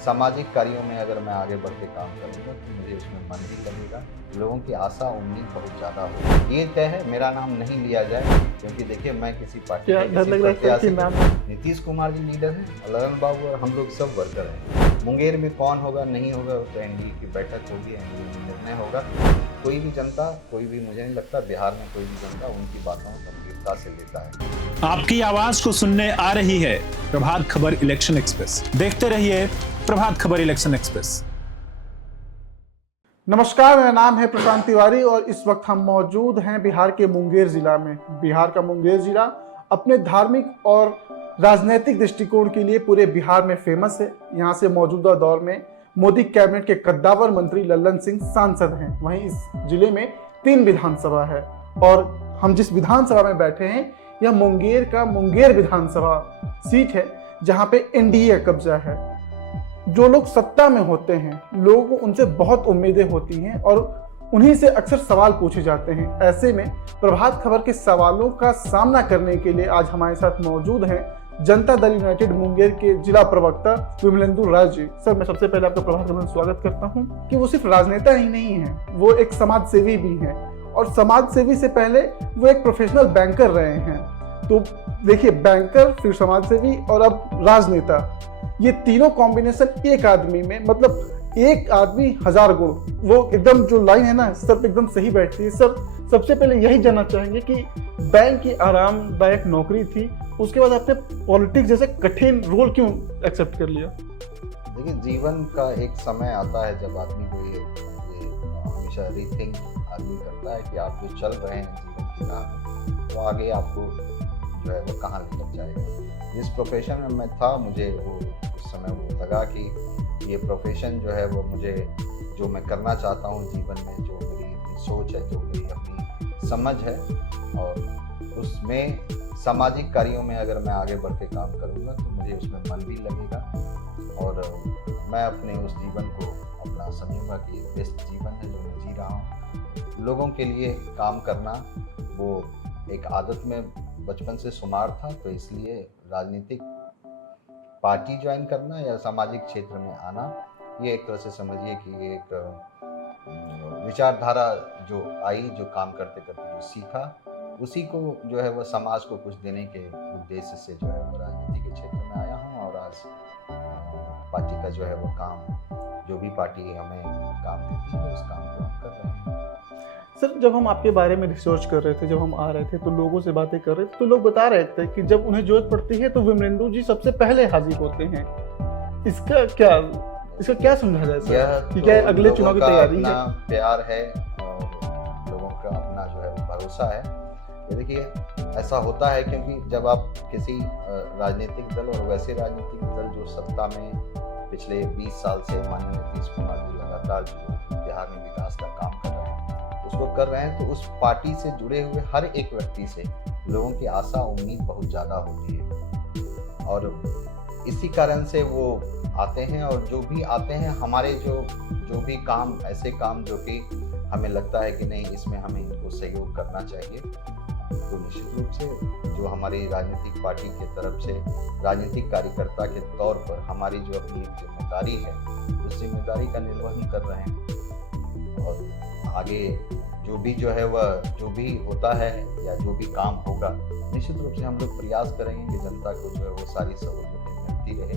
सामाजिक कार्यों में अगर मैं आगे बढ़ के काम करूँगा तो मुझे उसमें मन भी लगेगा, लोगों की आशा उम्मीद बहुत ज़्यादा होगी। ये तय है मेरा नाम नहीं लिया जाए, क्योंकि देखिए मैं किसी पार्टी क्या के डर किसी लग रहा है सर प्रत्याशी कि नाम नीतीश कुमार जी लीडर हैं, ललन बाबू और हम लोग सब वर्कर हैं। मुंगेर में कौन होगा नहीं होगा तो एनडीए की बैठक होगी, एनडीए में निर्णय होगा। कोई भी जनता, कोई भी, मुझे नहीं लगता बिहार में कोई भी जनता उनकी बातों को गंभीरता से लेता है। आपकी आवाज को सुनने आ रही है प्रभात खबर इलेक्शन एक्सप्रेस। देखते रहिए प्रभात खबर इलेक्शन एक्सप्रेस। नमस्कार, मेरा नाम है प्रशांत तिवारी और इस वक्त हम मौजूद हैं बिहार के मुंगेर जिला में। बिहार का मुंगेर जिला अपने धार्मिक और राजनीतिक दृष्टिकोण के लिए पूरे बिहार में फेमस है। यहाँ से मौजूदा दौर में मोदी कैबिनेट के कद्दावर मंत्री लल्लन सिंह सांसद हैं। वहीं इस जिले में 3 विधानसभा है और हम जिस विधानसभा में बैठे हैं यह मुंगेर का मुंगेर विधानसभा सीट है, जहाँ पे एनडीए का कब्जा है। जो लोग सत्ता में होते हैं, लोगों को उनसे बहुत उम्मीदें होती हैं और उन्हीं से अक्सर सवाल पूछे जाते हैं। ऐसे में प्रभात खबर के सवालों का सामना करने के लिए आज हमारे साथ मौजूद हैं जनता दल यूनाइटेड मुंगेर के जिला प्रवक्ता विमलेंदु राय जी। सर, मैं सबसे पहले आपका प्रभात खबर में स्वागत करता हूं कि वो सिर्फ राजनेता ही नहीं है, वो एक समाज सेवी भी हैं और समाज सेवी से पहले वो एक प्रोफेशनल बैंकर रहे हैं। तो देखिए, बैंकर, फिर समाज सेवी और अब राजनेता, ये तीनों कॉम्बिनेशन एक आदमी में, मतलब एक आदमी 1000 गुण। वो एकदम जो लाइन है ना सर, एकदम सही बैठती है। सर, सबसे पहले यही जानना चाहेंगे कि बैंक की आरामदायक नौकरी थी, उसके बाद आपने पॉलिटिक्स जैसे कठिन रोल क्यों एक्सेप्ट कर लिया? देखिए, जीवन का एक समय आता है जब आदमी को ये हमेशा रीथिंक आदमी करता है कि आप जो चल रहे हैं जीवन की राह, तो आगे आपको जो है वो कहाँ लेकर जाएगा। जिस प्रोफेशन में मैं था, मुझे वो उस समय वो लगा कि ये प्रोफेशन जो है वो मुझे, जो मैं करना चाहता हूँ जीवन में, जो मेरी सोच है, जो मेरी अपनी समझ है, और उसमें सामाजिक कार्यों में अगर मैं आगे बढ़ के काम करूँगा तो मुझे उसमें मन भी लगेगा और मैं अपने उस जीवन को अपना समझूंगा कि बेस्ट जीवन है जो मैं जी रहा हूँ। लोगों के लिए काम करना वो एक आदत में बचपन से शुमार था, तो इसलिए राजनीतिक पार्टी ज्वाइन करना या सामाजिक क्षेत्र में आना, ये एक तरह से समझिए कि एक विचारधारा जो आई, जो काम करते करते जो सीखा, उसी को जो है वो समाज को कुछ देने के उद्देश्य से जो है वो राजनीति के क्षेत्र में आया हूँ। और आज पार्टी का जो है वो काम, जो भी पार्टी हमें काम देती है उस काम को हम कर रहे हैं। सर, जब हम आपके बारे में रिसर्च कर रहे थे, जब हम आ रहे थे तो लोगों से बातें कर रहे थे, तो लोग बता रहे थे कि जब उन्हें जरूरत पड़ती है तो विमलेंदु जी सबसे पहले हाजिर होते हैं। इसका क्या समझा जाए सर? कि क्या अगले चुनाव की तैयारी है? प्यार है और लोगों का अपना जो है भरोसा है। ये देखिए, ऐसा होता है क्योंकि जब आप किसी राजनीतिक दल, और वैसे राजनीतिक दल जो सत्ता में पिछले 20 साल से माननीय नीतीश कुमार जी लगातार जो बिहार में विकास का काम कर रहे हैं, उसको कर रहे हैं, तो उस पार्टी से जुड़े हुए हर एक व्यक्ति से लोगों की आशा उम्मीद बहुत ज़्यादा होती है और इसी कारण से वो आते हैं। और जो भी आते हैं, हमारे जो भी काम, ऐसे काम जो कि हमें लगता है कि नहीं, इसमें हमें इनको सहयोग करना चाहिए, तो निश्चित रूप से जो हमारी राजनीतिक पार्टी की तरफ से राजनीतिक कार्यकर्ता के तौर पर हमारी जो अपनी जिम्मेदारी है, उस जिम्मेदारी का निर्वहन कर रहे हैं। और आगे जो भी जो है वह जो भी होता है या जो भी काम होगा, निश्चित रूप से हम लोग प्रयास करेंगे कि जनता को जो है वो सारी सहूलियतें मिलती रहे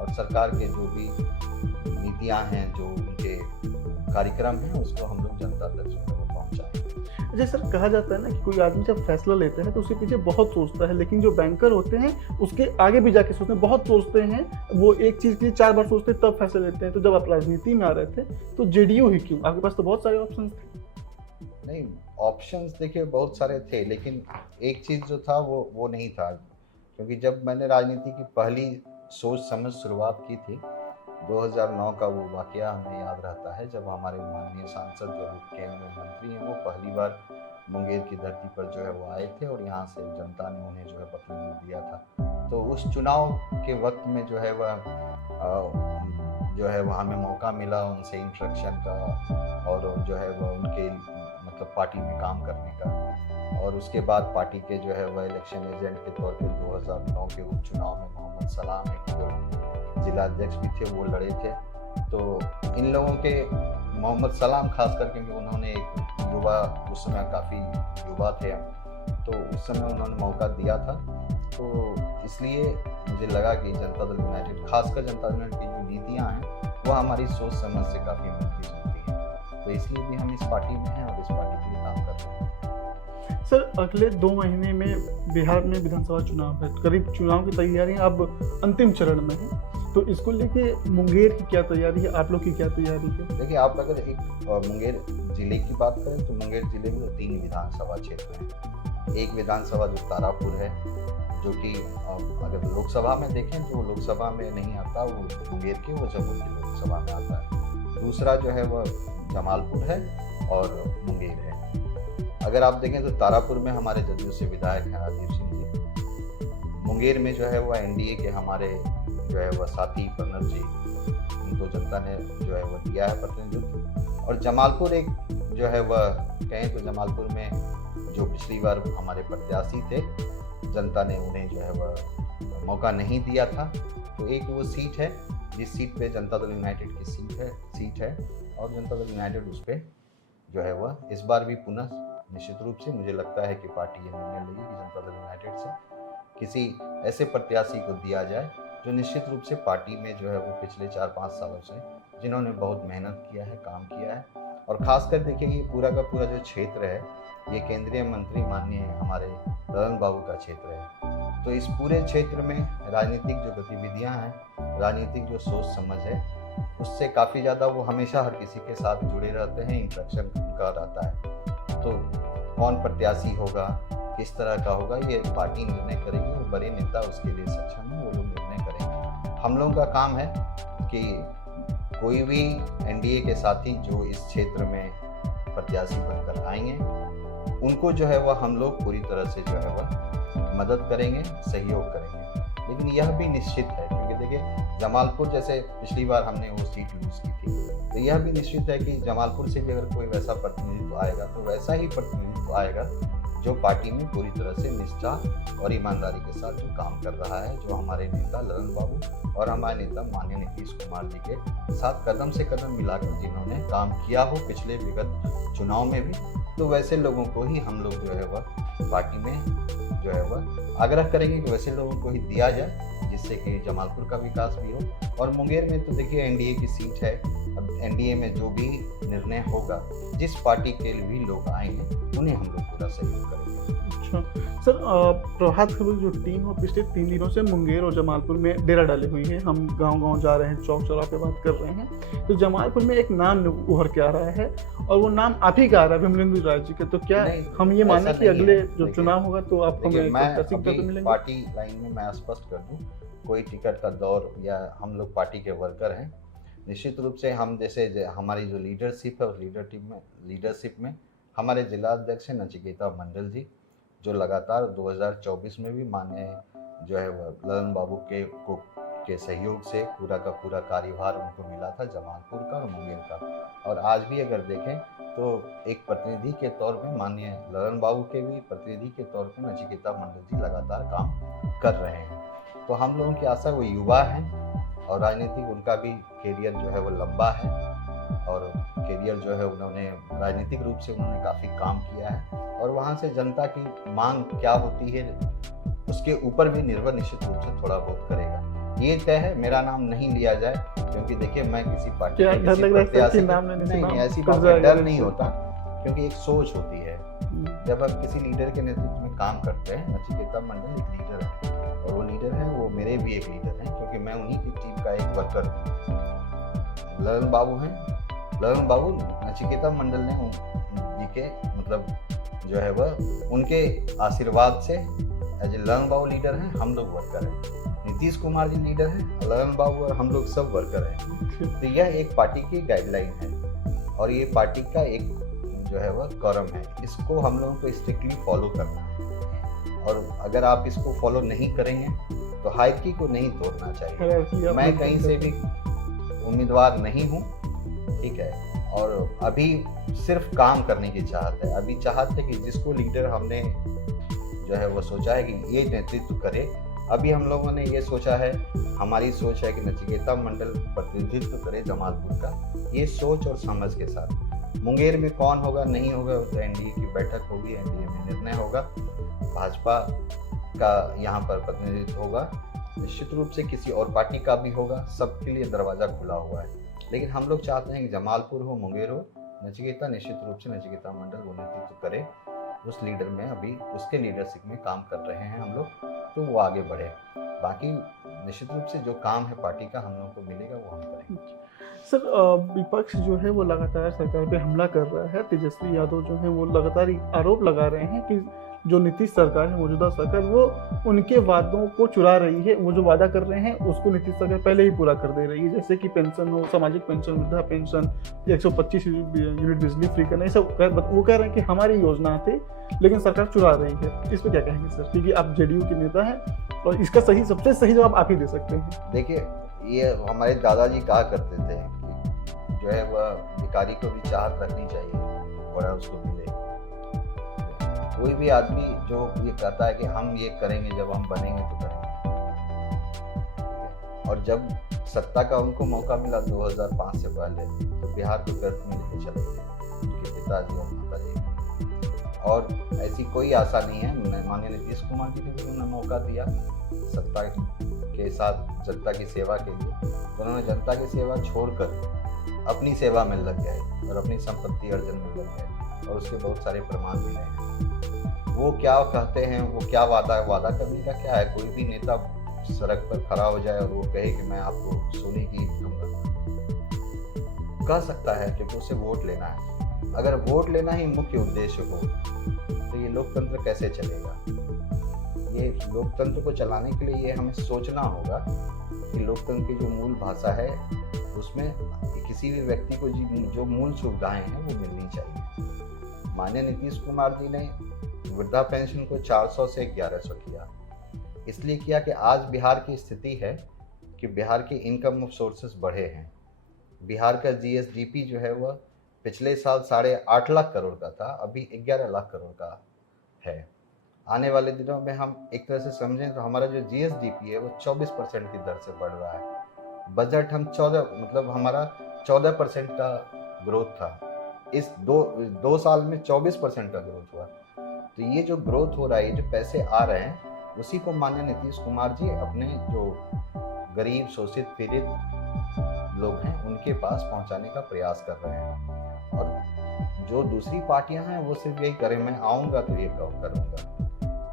और सरकार के जो भी नीतियाँ हैं, जो उनके कार्यक्रम हैं, उसको हम लोग जनता तक जो है वो पहुँचाएं। जैसे सर, कहा जाता है ना कि कोई आदमी जब फैसला लेता है तो उसके पीछे बहुत सोचता है, लेकिन जो बैंकर होते हैं उसके आगे भी जाके सोचते हैं, बहुत सोचते हैं। वो एक चीज़ के लिए 4 बार सोचते हैं तब फैसला लेते हैं। तो जब आप राजनीति में आ रहे थे तो जेडीयू ही क्यों? आपके पास तो बहुत सारे ऑप्शन थे। नहीं, ऑप्शंस देखिए बहुत सारे थे, लेकिन एक चीज़ जो था वो नहीं था, क्योंकि जब मैंने राजनीति की पहली सोच समझ शुरुआत की थी, 2009 का वो वाकया हमें याद रहता है, जब हमारे माननीय सांसद जो केंद्रीय मंत्री हैं, वो पहली बार मुंगेर की धरती पर जो है वो आए थे और यहाँ से जनता ने उन्हें जो है प्रतिनिधित्व दिया था। तो उस चुनाव के वक्त में जो है वह हमें मौका मिला उनसे इंस्ट्रक्शन का और जो है वह उनके मतलब पार्टी में काम करने का। और उसके बाद पार्टी के जो है वह इलेक्शन एजेंट के तौर पे 2009 के उपचुनाव में मोहम्मद सलाम एक जिला अध्यक्ष भी थे, वो लड़े थे। तो इन लोगों के मोहम्मद सलाम खास करके उन्होंने एक युवा, उस समय काफ़ी युवा थे हम, तो उस समय उन्होंने मौका दिया था। तो इसलिए मुझे लगा कि जनता दल यूनाइटेड, खासकर जनता दल यूनाइटेड की जो नीतियाँ हैं वो हमारी सोच समझ से काफ़ी मिलती जुलती हैं, तो इसलिए भी हम इस पार्टी में हैं और इस पार्टी के लिए काम कर रहे हैं। सर, अगले 2 महीने में बिहार में विधानसभा चुनाव है, करीब चुनाव की तैयारियां अब अंतिम चरण में है, तो इसको लेके मुंगेर की क्या तैयारी है, आप लोग की क्या तैयारी है? देखिए, आप अगर एक मुंगेर जिले की बात करें तो मुंगेर जिले में तो 3 विधानसभा क्षेत्र हैं। एक विधानसभा जो तारापुर है, जो कि अगर लोकसभा में देखें तो लोकसभा में नहीं आता, वो मुंगेर के, वो जम्मू की लोकसभा में आता है। दूसरा जो है वह जमालपुर है और मुंगेर है। अगर आप देखें तो तारापुर में हमारे जदयू से विधायक हैं राजीव सिंह जी। मुंगेर में जो है वह एनडीए के हमारे जो है वह साथी प्रणब जी, उनको जनता ने जो है वह दिया है प्रतिनिधित्व। और जमालपुर एक जो है वह कहें तो जमालपुर में जो पिछली बार हमारे प्रत्याशी थे, जनता ने उन्हें जो है वह मौका नहीं दिया था, तो एक वो सीट है जिस सीट पे जनता दल यूनाइटेड की सीट है और जनता दल यूनाइटेड उस पर जो है वह इस बार भी पुनः निश्चित रूप से मुझे लगता है कि पार्टी ये निर्णय लेगी कि जनता दल यूनाइटेड से किसी ऐसे प्रत्याशी को दिया जाए जो निश्चित रूप से पार्टी में जो है वो पिछले 4-5 सालों से जिन्होंने बहुत मेहनत किया है, काम किया है। और खासकर देखिए ये पूरा का पूरा जो क्षेत्र है, ये केंद्रीय मंत्री माननीय हमारे ललन बाबू का क्षेत्र है। तो इस पूरे क्षेत्र में राजनीतिक जो गतिविधियां हैं, राजनीतिक जो सोच समझ है, उससे काफ़ी ज़्यादा वो हमेशा हर किसी के साथ जुड़े रहते हैं, इंटरेक्शन उनका रहता है। तो कौन प्रत्याशी होगा, किस तरह का होगा, ये पार्टी निर्णय करेगी और बड़े नेता उसके लिए सक्षम है, वो लोग निर्णय करेंगे। हम लोगों का काम है कि कोई भी एनडीए के साथी जो इस क्षेत्र में प्रत्याशी बनकर आएंगे, उनको जो है वह हम लोग पूरी तरह से जो है वह मदद करेंगे, सहयोग करेंगे। लेकिन यह भी निश्चित है, क्योंकि देखिए जमालपुर जैसे पिछली बार हमने वो सीट लूज की थी, तो यह भी निश्चित है कि जमालपुर से भी अगर कोई वैसा प्रतिनिधित्व आएगा तो वैसा ही प्रतिनिधित्व आएगा जो पार्टी में पूरी तरह से निष्ठा और ईमानदारी के साथ जो काम कर रहा है, जो हमारे नेता ललन बाबू और हमारे नेता माननीय नीतीश कुमार जी के साथ कदम से कदम मिलाकर जिन्होंने काम किया हो पिछले विगत चुनाव में भी, तो वैसे लोगों को ही हम लोग जो है वह पार्टी में जो है वह आग्रह करेंगे कि वैसे लोगों को ही दिया जाए, जिससे कि जमालपुर का विकास भी हो। और मुंगेर में तो देखिए एनडीए की सीट है, अब एनडीए में जो भी निर्णय होगा, जिस पार्टी के लिए भी लोग आएंगे उन्हें हम लोग पूरा सहयोग करेंगे। अच्छा सर, प्रभात खबर जो टीम है पिछले 3 दिनों से मुंगेर और जमालपुर में डेरा डाली हुई है, हम गांव-गांव जा रहे हैं, चौक चौराहे पे बात कर रहे हैं, तो जमालपुर में एक नाम उभर के आ रहा है और वो नाम आप ही का आ रहा है, विमलेंद्र राय जी का। तो क्या हम ये माने कि अगले जो चुनाव होगा तो आप हमें मिलेंगे? पार्टी लाइन में मैं स्पष्ट कर दूं, कोई टिकट का दौर या हम लोग पार्टी के वर्कर हैं। निश्चित रूप से हम जैसे हमारी जो लीडरशिप है उस लीडरशिप में हमारे जिला अध्यक्ष हैं नचिकेता मंडल जी, जो लगातार 2024 में भी माननीय जो है ललन बाबू के सहयोग से पूरा का पूरा कार्यभार उनको मिला था जमालपुर का और मुंगेर का। और आज भी अगर देखें तो एक प्रतिनिधि के तौर पे माननीय ललन बाबू के भी प्रतिनिधि के तौर पे नचिकेता मंडल जी लगातार काम कर रहे हैं। तो हम लोगों की आशा, वो युवा हैं और राजनीतिक उनका भी कैरियर जो है वो लंबा है और कैरियर जो है उन्होंने राजनीतिक रूप से उन्होंने काफ़ी काम किया है और वहाँ से जनता की मांग क्या होती है उसके ऊपर भी निर्भर निश्चित रूप से थोड़ा बहुत करेगा। ये तय है मेरा नाम नहीं लिया जाए, क्योंकि देखिए मैं किसी पार्टी में किसी प्रत्याशी नहीं, ऐसी बात में डर नहीं होता, क्योंकि एक सोच होती है। जब आप किसी लीडर के नेतृत्व में काम करते हैं, नचिकेता मंडल एक लीडर है और वो लीडर है, वो मेरे भी एक लीडर हैं, क्योंकि मैं उन्हीं की टीम का एक वर्कर हूँ। ललन बाबू हैं, ललन बाबू नचिकेता मंडल ने जी के मतलब जो है वह उनके आशीर्वाद से as a Lalan Babu leader हैं, हम लोग वर्कर हैं। नीतीश कुमार जी लीडर हैं, ललन बाबू और हम लोग सब वर्कर हैं। तो यह एक पार्टी की गाइडलाइन है और ये पार्टी का एक जो है वह कॉरम है, इसको हम लोगों को स्ट्रिक्टली फॉलो करना है। और अगर आप इसको फॉलो नहीं करेंगे तो हायरार्की को नहीं तोड़ना चाहिए। मैं कहीं से भी उम्मीदवार नहीं हूँ, ठीक है, और अभी सिर्फ काम करने की चाहत है। अभी चाहत है कि जिसको लीडर हमने जो है वो सोचा है कि ये नेतृत्व करे, अभी हम लोगों ने ये सोचा है, हमारी सोच है कि नचिकेता मंडल प्रतिनिधित्व करे जमालपुर का, ये सोच और समझ के साथ। मुंगेर में कौन होगा नहीं होगा तो एनडीए की बैठक होगी, एनडीए में निर्णय होगा, भाजपा का यहाँ पर प्रतिनिधित्व होगा, निश्चित रूप से किसी और पार्टी का भी होगा, सबके लिए दरवाज़ा खुला हुआ है। लेकिन हम लोग चाहते हैं कि जमालपुर हो, मुंगेर हो, नचिकेता निश्चित रूप से नचिकेता मंडल वो नेतृत्व करे, उस लीडर में अभी उसके लीडरशिप में काम कर रहे हैं हम लोग, तो वो आगे बढ़े। बाकी निश्चित रूप से जो काम है पार्टी का हम लोगों को मिलेगा वो हम करेंगे। सर, विपक्ष जो है वो लगातार सरकार पे हमला कर रहा है। तेजस्वी यादव जो है वो लगातार आरोप लगा रहे हैं कि जो नीतीश सरकार है, मौजूदा सरकार, वो उनके वादों को चुरा रही है। वो जो वादा कर रहे हैं उसको नीतीश सरकार पहले ही पूरा कर दे रही है, जैसे कि पेंशन हो, सामाजिक पेंशन, वृद्धा पेंशन, 125 यूनिट बिजली फ्री करना, ये सब वो कह रहे हैं कि हमारी योजना थी, लेकिन सरकार चुरा रही है। इस पर क्या कहेंगे सर, क्योंकि आप जेडीयू के नेता हैं और इसका सबसे सही जवाब आप ही दे सकते हैं। देखिए, ये हमारे दादाजी कहा करते थे कि जो है वह भिखारी को भी चाहत रखनी चाहिए और उसको मिले। कोई भी आदमी जो ये कहता है कि हम ये करेंगे, जब हम बनेंगे तो करेंगे, और जब सत्ता का उनको मौका मिला 2005 से पहले, तो बिहार को गर्त में लेके चले गए उनके पिताजी और माताजी। और ऐसी कोई आशा नहीं है, माननीय नीतीश कुमार जी ने भी उन्हें मौका दिया सत्ता के साथ जनता की सेवा के लिए। उन्होंने जनता की सेवा छोड़कर अपनी सेवा में लग गए और अपनी संपत्ति अर्जन में लग गए, और उसके बहुत सारे प्रमाण मिले हैं। वो क्या कहते हैं, वो क्या वादा करने का क्या है। कोई भी नेता सड़क पर खड़ा हो जाए और वो कहे कि मैं आपको सोने की ईंट दूंगा, कह सकता है, क्योंकि उसे वोट लेना है। अगर वोट लेना ही मुख्य उद्देश्य हो तो ये लोकतंत्र कैसे चलेगा। ये लोकतंत्र को चलाने के लिए ये हमें सोचना होगा कि लोकतंत्र की जो मूल भाषा है उसमें किसी भी व्यक्ति को जो मूल सुविधाएं हैं वो मिलनी चाहिए। माननीय नीतीश कुमार जी ने वृद्धा पेंशन को 400 से 1100 किया। इसलिए किया कि आज बिहार की स्थिति है कि बिहार के इनकम सोर्सेस बढ़े हैं। बिहार का जीएसडीपी जो है वह पिछले साल 8.5 लाख करोड़ का था, अभी 11 लाख करोड़ का है। आने वाले दिनों में हम एक तरह से समझें तो हमारा जो जीएसडीपी है वो 24% की दर से बढ़ रहा है। बजट हम 14% का ग्रोथ था, इस दो साल में 24% का ग्रोथ हुआ। तो ये जो ग्रोथ हो रहा है, ये जो पैसे आ रहे हैं, उसी को माननीय नीतीश कुमार जी अपने जो गरीब, शोषित, पीड़ित लोग हैं उनके पास पहुंचाने का प्रयास कर रहे हैं। और जो दूसरी पार्टियां हैं वो सिर्फ यही करें, मैं आऊँगा तो ये करूँगा,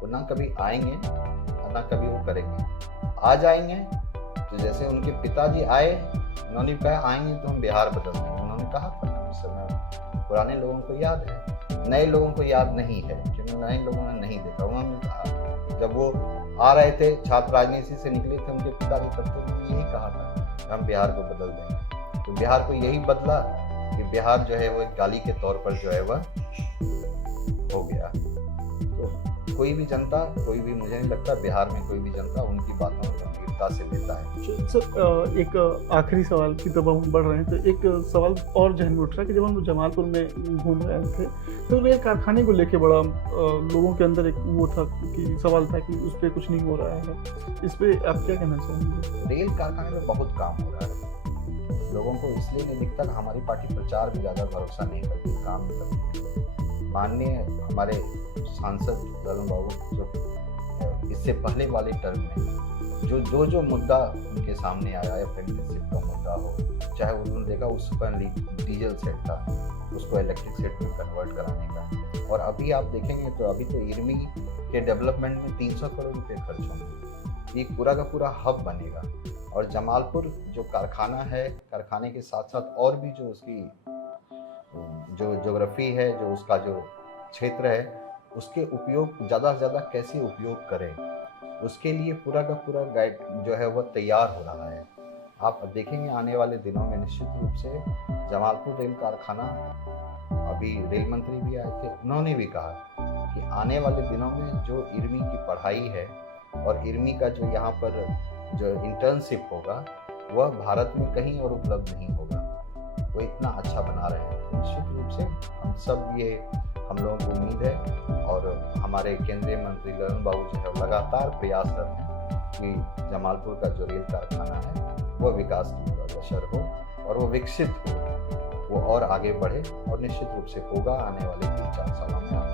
वो ना कभी आएंगे ना कभी वो करेंगे। आ जाएंगे तो जैसे उनके पिताजी आए, उन्होंने कहा आएंगे तो हम बिहार बदल देंगे, उन्होंने कहा था उस समय। पुराने लोगों को याद है, नए लोगों को याद नहीं है, क्योंकि नए लोगों ने नहीं देखा। उन्होंने कहा, जब वो आ रहे थे, छात्र राजनीति से निकले थे उनके पिताजी, तब तो यही कहा था हम बिहार को बदल देंगे। तो बिहार को यही बदला कि बिहार जो है वो एक गाली के तौर पर जो है वह हो गया। तो कोई भी जनता, कोई भी, मुझे नहीं लगता बिहार में कोई भी जनता उनकी बातों को गंभीरता से लेता है। सर, एक आखिरी सवाल की तरफ हम बढ़ रहे हैं, तो एक सवाल और जहन में उठ रहा है कि जब हम जमालपुर में घूम रहे थे तो रेल कारखाने को लेके बड़ा लोगों के अंदर एक वो था कि सवाल था कि उस पर कुछ नहीं हो रहा है। इस पर आप क्या कहना चाहेंगे? रेल कारखाने में बहुत काम हो रहा है, लोगों को इसलिए नहीं दिखता कि हमारी पार्टी प्रचार में ज़्यादा भरोसा नहीं करती, काम नहीं करती। माननीय हमारे सांसद ललन बाबू जो इससे पहले वाले टर्म में जो मुद्दा उनके सामने आया, अप्रेंटिसशिप का मुद्दा हो, चाहे उन्होंने देखा उस पर डीजल सेट था, उसको इलेक्ट्रिक सेट में कन्वर्ट कराने का, और अभी आप देखेंगे तो अभी तो इरमी के डेवलपमेंट में 300 करोड़ रुपये खर्च होंगे। ये पूरा का पूरा हब बनेगा। और जमालपुर जो कारखाना है, कारखाने के साथ साथ और भी जो उसकी जो ज्योग्राफी है, जो उसका जो क्षेत्र है, उसके उपयोग ज़्यादा से ज़्यादा कैसे उपयोग करें, उसके लिए पूरा का पूरा गाइड जो है वह तैयार हो रहा है। आप देखेंगे आने वाले दिनों में निश्चित रूप से जमालपुर रेल कारखाना, अभी रेल मंत्री भी आए थे, उन्होंने भी कहा कि आने वाले दिनों में जो इरमी की पढ़ाई है और इरमी का जो यहाँ पर जो इंटर्नशिप होगा वह भारत में कहीं और उपलब्ध नहीं होगा। वो इतना अच्छा बना रहे हैं। तो निश्चित रूप से हम सब ये, हम लोगों को उम्मीद है, और हमारे केंद्रीय मंत्री ललन बाबू जो है लगातार प्रयासरत हैं कि जमालपुर का जो रेल कारखाना है वो विकास की अग्रसर हो और वो विकसित हो, वो और आगे बढ़े, और निश्चित रूप से होगा आने वाले 3-4 सालों में आप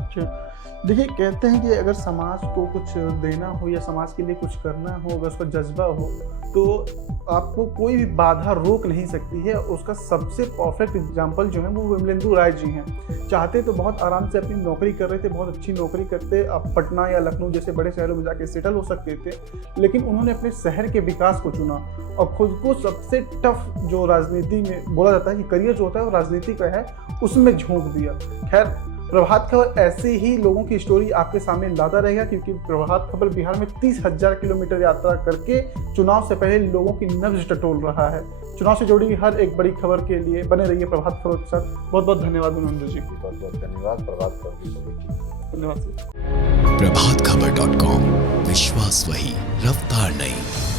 देखेंगे। देखिए, कहते हैं कि अगर समाज को कुछ देना हो या समाज के लिए कुछ करना हो, अगर उसका जज्बा हो, तो आपको कोई भी बाधा रोक नहीं सकती है। उसका सबसे परफेक्ट एग्जाम्पल जो है वो विमलेंदु राय जी हैं। चाहते तो बहुत आराम से अपनी नौकरी कर रहे थे, बहुत अच्छी नौकरी करते, आप पटना या लखनऊ जैसे बड़े शहरों में जाके सेटल हो सकते थे, लेकिन उन्होंने अपने शहर के विकास को चुना और खुद को सबसे टफ जो राजनीति में बोला जाता है कि करियर जो होता है वो राजनीति का है, उसमें झोंक दिया। खैर, प्रभात खबर ऐसे ही लोगों की स्टोरी आपके सामने लाता रहेगा, क्योंकि प्रभात खबर बिहार में 30,000 किलोमीटर यात्रा करके चुनाव से पहले लोगों की नब्ज टटोल रहा है। चुनाव से जुड़ी हर एक बड़ी खबर के लिए बने रहिए प्रभात खबर के साथ। बहुत बहुत धन्यवाद विमलेंदु जी। बहुत बहुत धन्यवाद। प्रभात खबर की धन्यवाद। प्रभातखबर.com, विश्वास वही, रफ्तार नहीं।